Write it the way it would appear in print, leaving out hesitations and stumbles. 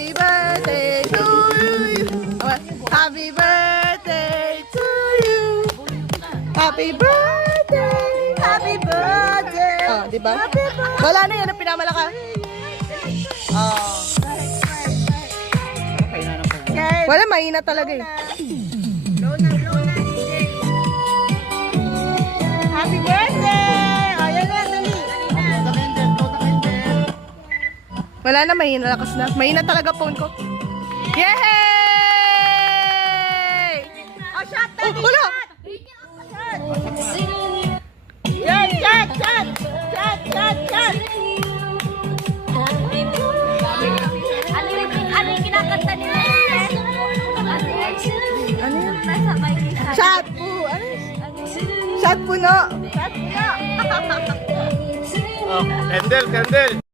Happy birthday to you. Happy birthday to you. Happy birthday. Happy birthday. Oh, di ba? Wala na yan ang pinamalakas. Oh. Wala, mahina talaga eh. Blow na. Happy birthday! Ayan na, dali. Wala na, mahina lakas na. Mahina talaga phone ko. Yay! Oh, shot, Oh, daddy, wala! shot! Ano yung kinakanta nila? Ano yan? Nasa mic. Shot po! Ano yun? Shot puno! Shot, no. Oh, candle.